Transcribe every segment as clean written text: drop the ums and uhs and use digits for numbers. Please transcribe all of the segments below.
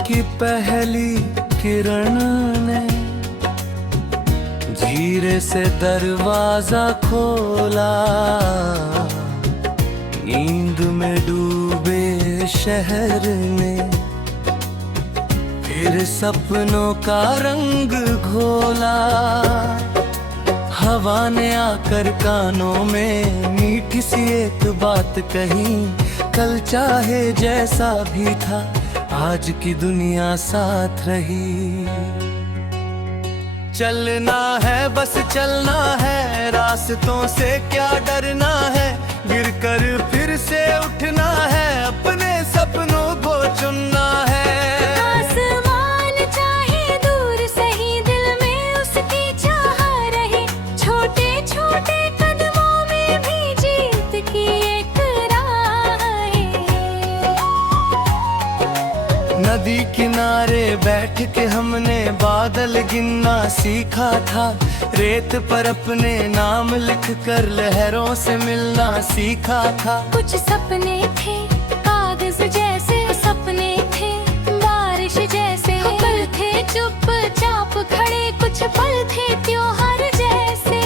की पहली किरण ने धीरे से दरवाजा खोला। नींद में डूबे शहर में फिर सपनों का रंग घोला। हवा ने आकर कानों में मीठी सी एक बात कही, कल चाहे जैसा भी था आज की दुनिया साथ रही। चलना है बस चलना है, रास्तों से क्या डरना है, गिरकर फिर से उठना है, अपने सपनों को चुनना है। आसमान चाहे दूर सही, दिल में उसकी चाह रहे, छोटे छोटे कदमों में भी जीत की एक राह है। नदी किनारे बैठ के हमने बादल गिनना सीखा था, रेत पर अपने नाम लिख कर लहरों से मिलना सीखा था। कुछ सपने थे कागज जैसे सपने थे, बारिश जैसे पल थे चुपचाप खड़े, कुछ पल थे त्योहार जैसे।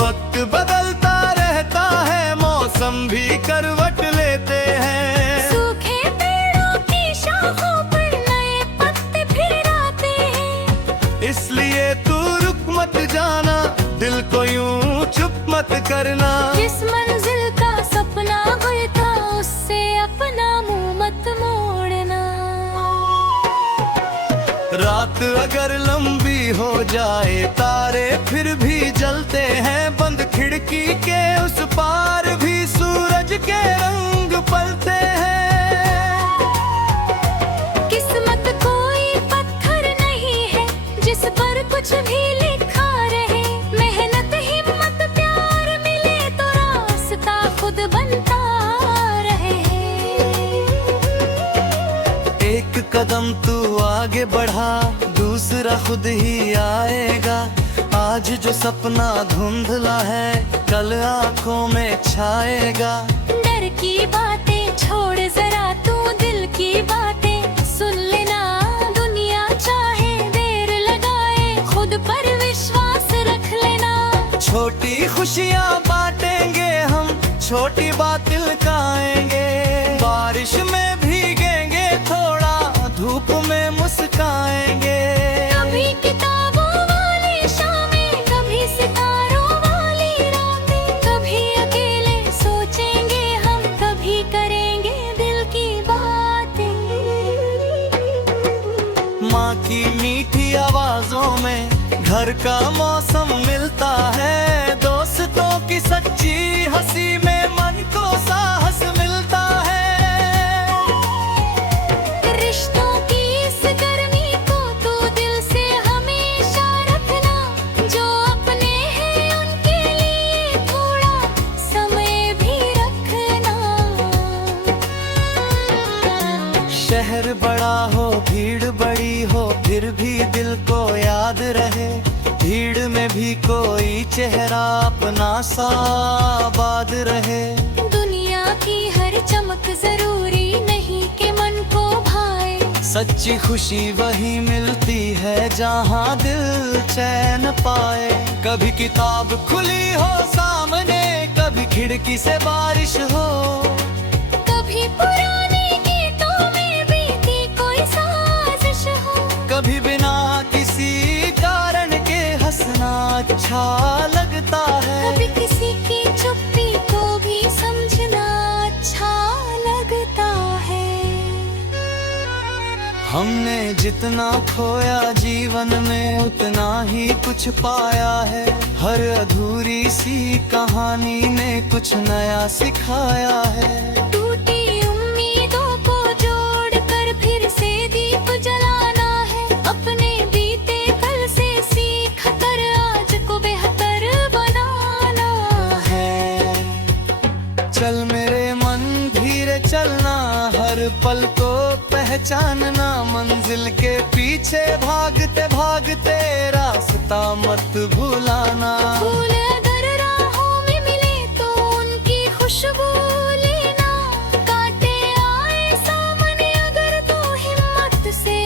वक्त बदलता रहता है, मौसम भी करवट लेते हैं, सूखे पेड़ों की शाखों पर नए पत्ते फिर आते हैं। इसलिए तू रुक मत जाना, दिल को यूं चुप मत करना। जिस मंजिल का सपना गुल था, उससे अपना मुंह मत मोड़ना। रात अगर लंबी हो जाए, तारे फिर भी जलते हैं, बंद खिड़की के उस पार भी सूरज के रंग पलते हैं। किस्मत कोई पत्थर नहीं है जिस पर कुछ भी लिखा रहे, मेहनत हिम्मत प्यार मिले तो रास्ता खुद बनता रहे। एक कदम तू आगे बढ़ा, दूसरा खुद ही आएगा। आज जो सपना धुंधला है, कल आंखों में छाएगा। डर की बातें छोड़ जरा तू दिल की बातें सुन लेना। दुनिया चाहे देर लगाए, खुद पर विश्वास रख लेना। छोटी खुशियाँ बांटेंगे हम, छोटी बात लुकाएंगे। बारिश में भीगेंगे थोड़ा, धूप में मुस्काएंगे। कभी किताबों वाली शामें, कभी सितारों वाली रातें, कभी अकेले सोचेंगे हम, कभी करेंगे दिल की बातें। माँ की मीठी आवाजों में घर का मौसम मिलता है, दोस्तों की सच्ची हंसी में मन को साहस मिलता है। रिश्तों की इस गर्मी को तू दिल से हमेशा रखना, जो अपने हैं उनके लिए थोड़ा समय भी रखना। शहर बड़ा हो भीड़ बड़ी हो, फिर भी दिल को याद रहे, भीड़ में भी कोई चेहरा अपना सा आबाद रहे। दुनिया की हर चमक जरूरी नहीं कि मन को भाए, सच्ची खुशी वही मिलती है जहाँ दिल चैन पाए। कभी किताब खुली हो सामने, कभी खिड़की से बारिश हो, कभी पुराने गीतों में बीती कोई साजिश हो, कभी बिना किसी कारण के हंसना अच्छा लगता है। कभी किसी की चुप्पी को भी समझना अच्छा लगता है। हमने जितना खोया जीवन में, उतना ही कुछ पाया है। हर अधूरी सी कहानी ने कुछ नया सिखाया है। टूटी उम्मीदों को जोड़कर फिर से दीप जलाना है, अपने बीते कल से सीख कर आज को बेहतर बनाना है। चल मेरे मन धीरे चलना, हर पल को पहचानना, मंजिल के पीछे भागते भागते रास्ता मत भुलाना। फूल अगर राहों में मिले तो उनकी खुशबू लेना, कांटे आए सामने अगर तो हिम्मत से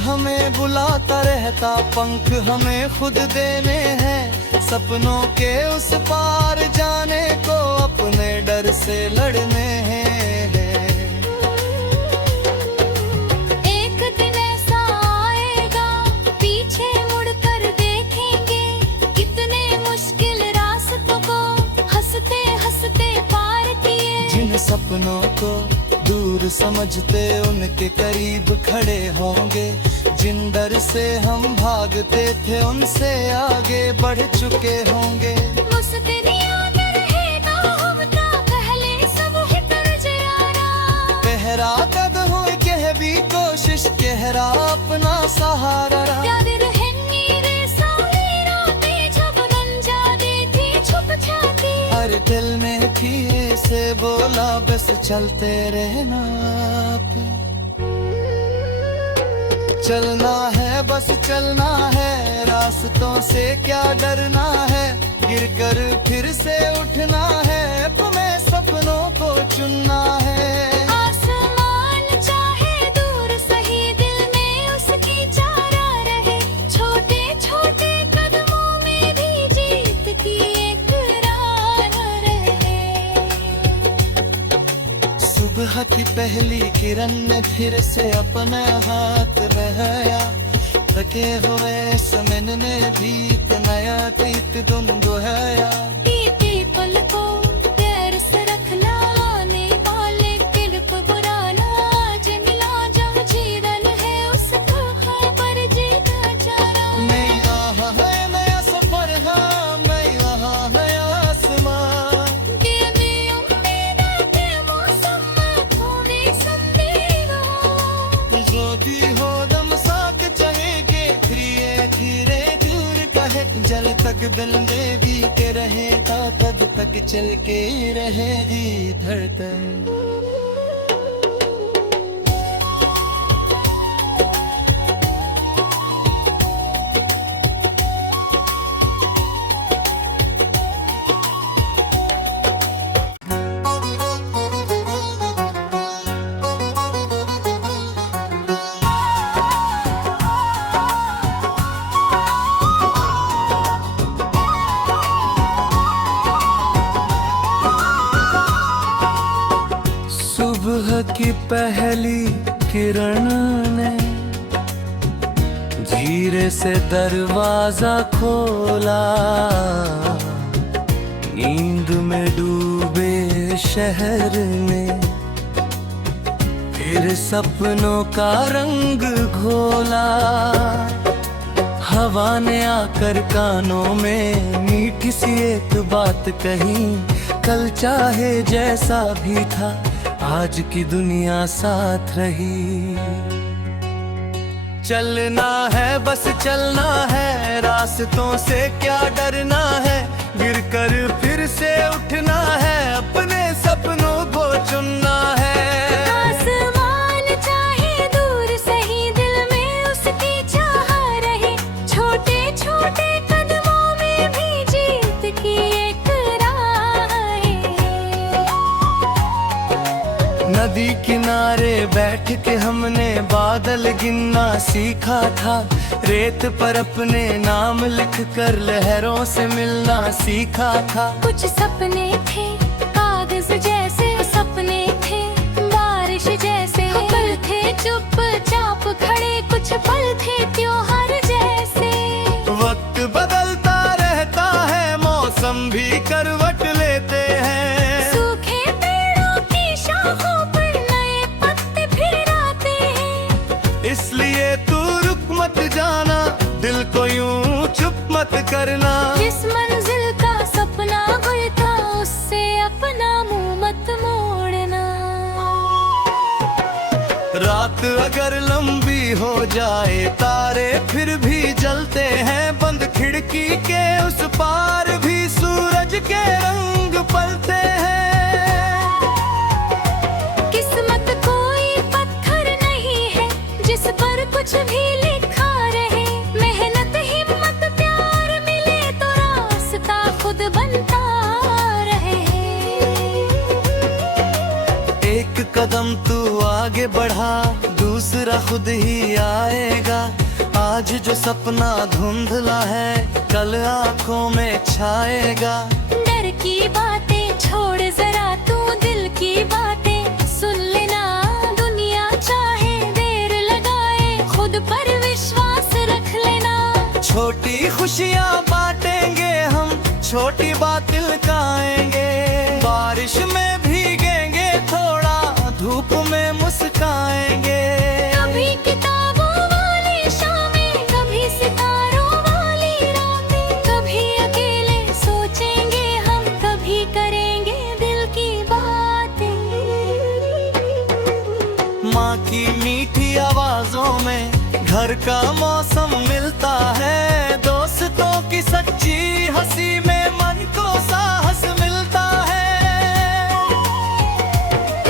हमें बुलाता रहता, पंख हमें खुद देने हैं। सपनों के उस पार जाने को अपने डर से लड़ने हैं। एक दिन ऐसा आएगा, पीछे मुड़कर देखेंगे, कितने मुश्किल रास्तों को हंसते हंसते पार किए। जिन सपनों को दूर समझते उनके करीब खड़े होंगे, जिन डर से हम भागते थे उनसे आगे बढ़ चुके होंगे। मुस्कुराते रहेगा हमका पहले सब ही कर्ज यारा। पहरा कद हो कह भी कोशिश कहरा अपना सहारा। याद रहे मेरे सारी रातें जब अनजाने थी छुप जाती। हर दिल में किए से बोला बस चलते रहना पे। चलना है बस चलना है, रास्तों से क्या डरना है। गिरकर फिर से उठना है, अपने सपनों को चुनना है। आसमान चाहे दूर सही, दिल में उसकी चारा रहे। छोटे छोटे कदमों में भी जीत की एक राह रहे। सुबह की पहली किरण ने फिर से अपना हाथ बहाया। थके हुए समय ने बीत नया प्रीत तुम दोहराया। बीते पल को पैर से रखना, आने वाले दिल को बुराना। आज मिला जब जीवन है उसका है पर जीना चारा। नई राह है नया सफर है, नई राह है आसमान। देवी उम्मीद के मौसम में थोड़ी संदेह। जो भी हो दम साथ चलेंगे, धीरे धीरे दूर कहे। जल तक दिल में बीते रहेगा, तब तक चल के रहेगी धड़कन। सुबह की पहली किरण ने धीरे से दरवाजा खोला। नींद में डूबे शहर में फिर सपनों का रंग घोला। हवा ने आकर कानों में मीठी सी एक बात कही। कल चाहे जैसा भी था, आज की दुनिया साथ रही। चलना है बस चलना है, रास्तों से क्या डरना है। गिरकर फिर से उठना है, अपने सपनों को चुनना है। आसमान चाहे दूर सही, दिल में उसकी चाह रहे। छोटे छोटे कदमों में भी जीत की एक राह है। नदी किनारे बैठ के हमने बादल गिनना सीखा था। रेत पर अपने नाम लिख कर लहरों से मिलना सीखा था। कुछ सपने थे कागज जैसे, सपने थे बारिश जैसे। पल थे चुपचाप खड़े, कुछ पल थे त्योहार जैसे। वक्त बदलता रहता है, मौसम भी करवट लेते हैं। सूखे पेड़ों की शाखों पर नए पत्ते फिर आते हैं। इसलिए तू रुक मत जाना, दिल को यूं चुप मत करना। जिस मंजिल का सपना गुल था, उससे अपना मुंह मत मोड़ना। रात अगर लंबी हो जाए, तारे फिर भी जलते हैं। बंद खिड़की के उस पार भी सूरज के रंग पलते हैं। किस्मत कोई पत्थर नहीं है जिस पर कुछ भी लिखा रहे। मेहनत हिम्मत प्यार मिले तो रास्ता खुद बनता रहे। एक कदम तू आगे बढ़ा, दूसरा दूसरा खुद ही आएगा। आज जो सपना धुंधला है कल आंखों में छाएगा। डर की बातें छोड़ जरा तू दिल की बातें सुन लेना। दुनिया चाहे देर लगाए खुद पर विश्वास रख लेना। छोटी खुशियाँ बांटेंगे हम, छोटी बात लुकाएंगे। बारिश में भीगेंगे थोड़ा, धूप में मुस्काएंगे। कभी किताबों वाली शामें, कभी सितारों वाली रातें। कभी अकेले सोचेंगे हम, कभी करेंगे दिल की बातें। माँ की मीठी आवाजों में घर का मौसम मिलता है। दोस्तों की सच्ची हंसी में मन को साहस मिलता है।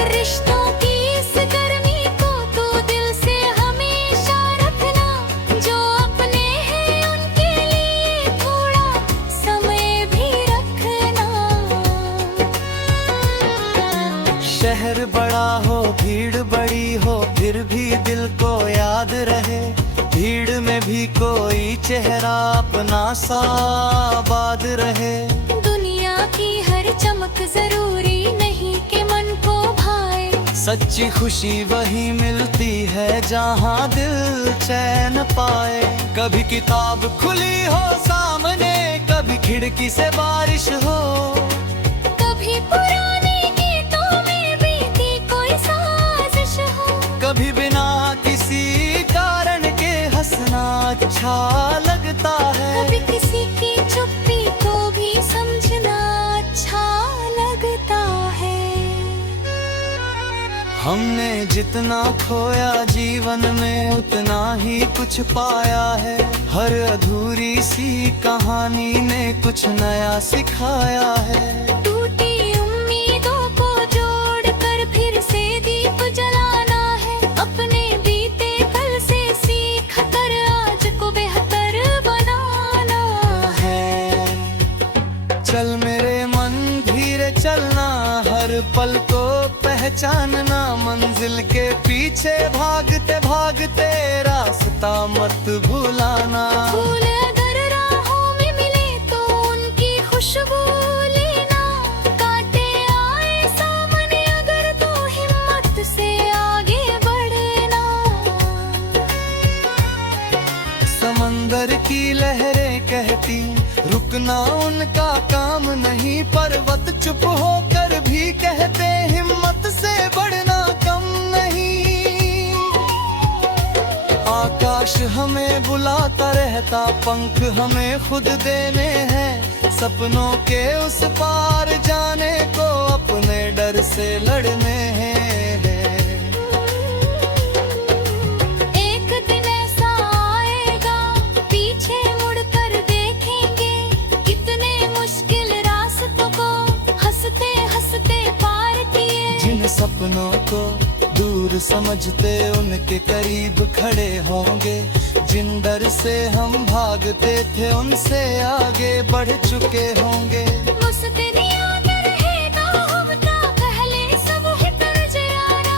रिश्तों की इस गर्मी को तू दिल से हमेशा रखना। जो अपने हैं उनके लिए थोड़ा समय भी रखना। शहर बड़ा हो भीड़ बड़ी हो फिर भी दिल को याद रहे। भीड़ में भी कोई चेहरा अपना सा आबाद रहे। दुनिया की हर चमक जरूरी नहीं कि मन को भाए। सच्ची खुशी वही मिलती है जहाँ दिल चैन पाए। कभी किताब खुली हो सामने, कभी खिड़की से बारिश हो। कभी पुराने गीतों में बीती कोई साजिश हो। कभी बिना किसी कारण के हंसना अच्छा लगता है। कभी किसी की चुप्पी को भी समझना अच्छा लगता है। हमने जितना खोया जीवन में उतना ही कुछ पाया है। हर अधूरी सी कहानी ने कुछ नया सिखाया है। टूटी उम्मीदों को जोड़कर फिर से दीप जलाना है। अपने बीते कल से सीख कर आज को बेहतर बनाना है। चल मेरे मन धीरे चलना, हर पल को पहचानना। मंजिल के पीछे भागते भागते रास्ता मत भुलाना। फूल अगर राहों में मिले तो उनकी खुशबू लेना। कांटे आए सामने अगर तो हिम्मत से आगे बढ़ना। समंदर की लहरें कहती रुकना उनका काम नहीं। पर्वत चुप होकर भी कहते हिम्मत से बढ़ना कम नहीं। आकाश हमें बुलाता रहता, पंख हमें खुद देने हैं। सपनों के उस पार जाने को अपने डर से लड़ने हैं। एक दिन ऐसा आएगा पीछे मुड़कर देखेंगे। कितने मुश्किल रास्तों को हंसते हंसते पार किए। जिन सपनों को दूर समझते उनके करीब खड़े होंगे। जिन डर से हम भागते थे उनसे आगे बढ़ चुके होंगे। मुस्कुराते रहेगा होता पहले सब ही नजराना।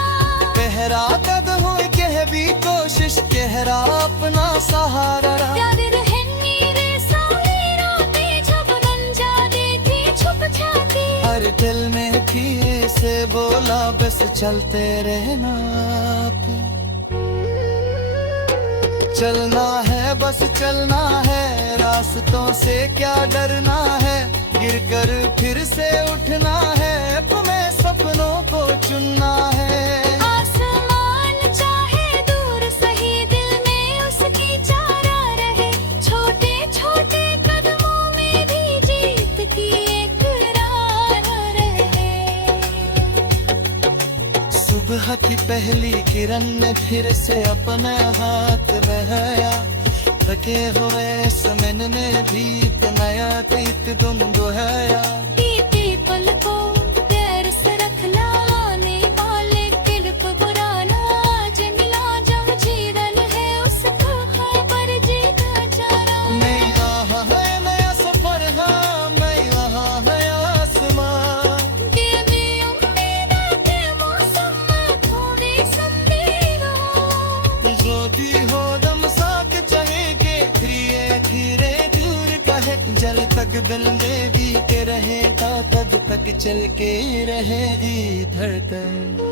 पहरा कदमों कह भी कोशिश कहरा अपना सहारा। याद रहे मेरे सारी रातें जब अनजाने थी छुप जाती। हर दिल में किए से बोला बस चलते रहना। चलना है बस चलना है, रास्तों से क्या डरना है। गिरकर फिर से उठना है, तुम्हें सपनों को चुनना है। आसमान चाहे दूर सही दिल में उसकी चारा रहे। छोटे छोटे कदमों में भी जीत की एक राह रहे। सुबह की पहली किरण ने फिर से अपने हाथ बहाया। थके हुए समन ने भी नया गीत गुनगुनाया। बीते पल को पैर से रख लाने वाले दिल को बुराना। आज मिला जब जीवन है उसका है पर जीना चारा। नई राह है नया सफर है, नई राह है आसमान। दिल में उम्मीद के मौसम में थोड़ी संदेह हो। चल के रहेगी धड़कन।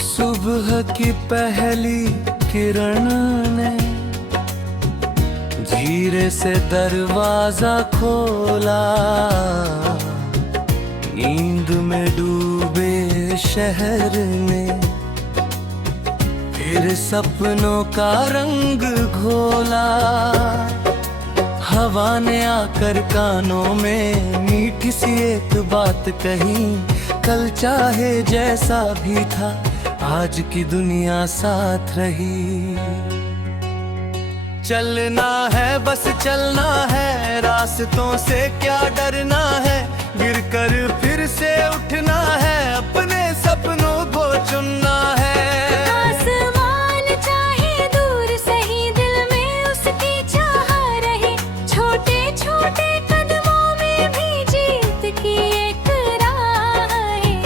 सुबह की पहली किरण ने धीरे से दरवाजा खोला, नींद में डूबे शहर में फिर सपनों का रंग घोला। हवा ने आकर कानों में मीठी सी एक बात कही, कल चाहे जैसा भी था आज की दुनिया साथ रही। चलना है बस चलना है, रास्तों से क्या डरना है, गिरकर फिर से उठना है, अपने सपनों को चुनना है। आसमान चाहे दूर सही, दिल में उसकी चाह रहे, छोटे छोटे कदमों में भी जीत की एक राह है।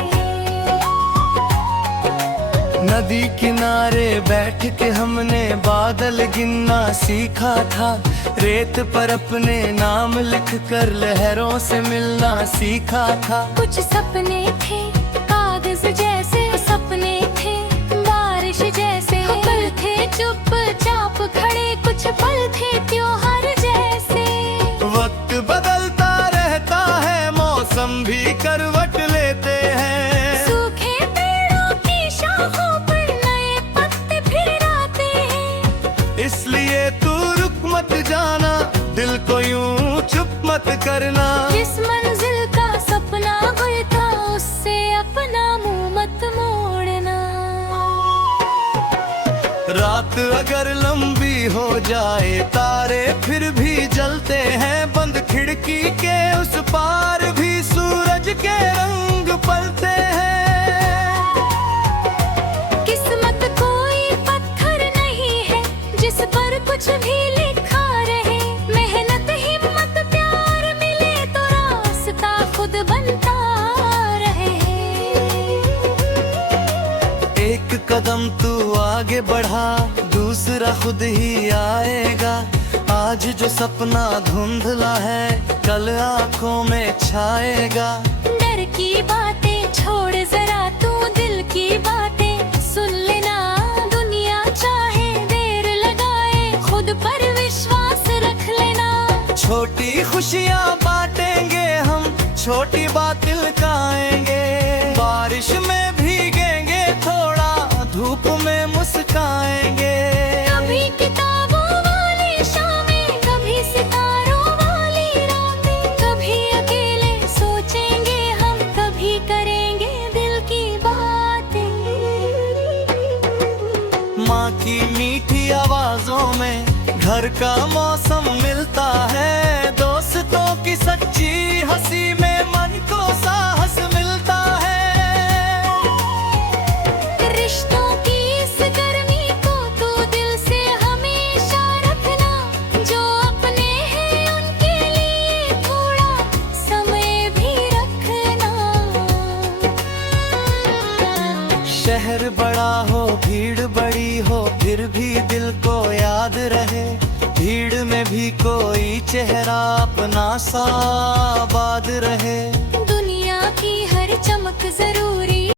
नदी किनारे बैठ के हमने बादल गिनना सीखा था, रेत पर अपने नाम लिख कर लहरों से मिलना सीखा था। कुछ सपने थे कागज जैसे सपने थे, बारिश जैसे पल थे चुपचाप खड़े, कुछ पल थे त्योहार जैसे। वक्त बदलता रहता है, मौसम भी करवट लेते हैं, सूखे पेड़ों की शाखों पर नए पत्ते फिर आते हैं। इसलिए तू रुक मत जाना, दिल को यूं चुप मत करना। जिस मंजिल का सपना गुल था, उससे अपना मुंह मत मोड़ना। रात अगर लंबी हो जाए, तारे फिर भी जलते हैं, बंद खिड़की के उस पार भी सूरज के रंग पलते हैं। किस्मत कोई पत्थर नहीं है जिस पर कुछ भी लिखा रहे, मेहनत हिम्मत प्यार मिले तो रास्ता खुद बनता रहे। एक कदम तू आगे बढ़ा, दूसरा खुद ही आएगा। आज जो सपना धुंधला है, कल आंखों में छाएगा। डर की बातें छोड़ जरा तू दिल की बातें सुन लेना, दुनिया चाहे देर लगाए, खुद पर विश्वास रख लेना। छोटी खुशियाँ बांटेंगे हम, छोटी बात लुकाएंगे, बारिश में भीगेंगे थोड़ा, धूप में मुस्काएंगे। कभी किताबों वाली शामें, कभी सितारों वाली रातें, कभी अकेले सोचेंगे हम, कभी करेंगे दिल की बातें। माँ की मीठी आवाजों में घर का मौसम मिलता है, दोस्तों की सच्ची हंसी में मन को साहस मिलता है। रिश्तों की इस गर्मी को तू दिल से हमेशा रखना, जो अपने हैं उनके लिए थोड़ा समय भी रखना। शहर बड़ा हो भीड़ बड़ी हो, फिर भी दिल को याद रहे, भीड़ में भी कोई चेहरा अपना सा आबाद रहे। दुनिया की हर चमक जरूरी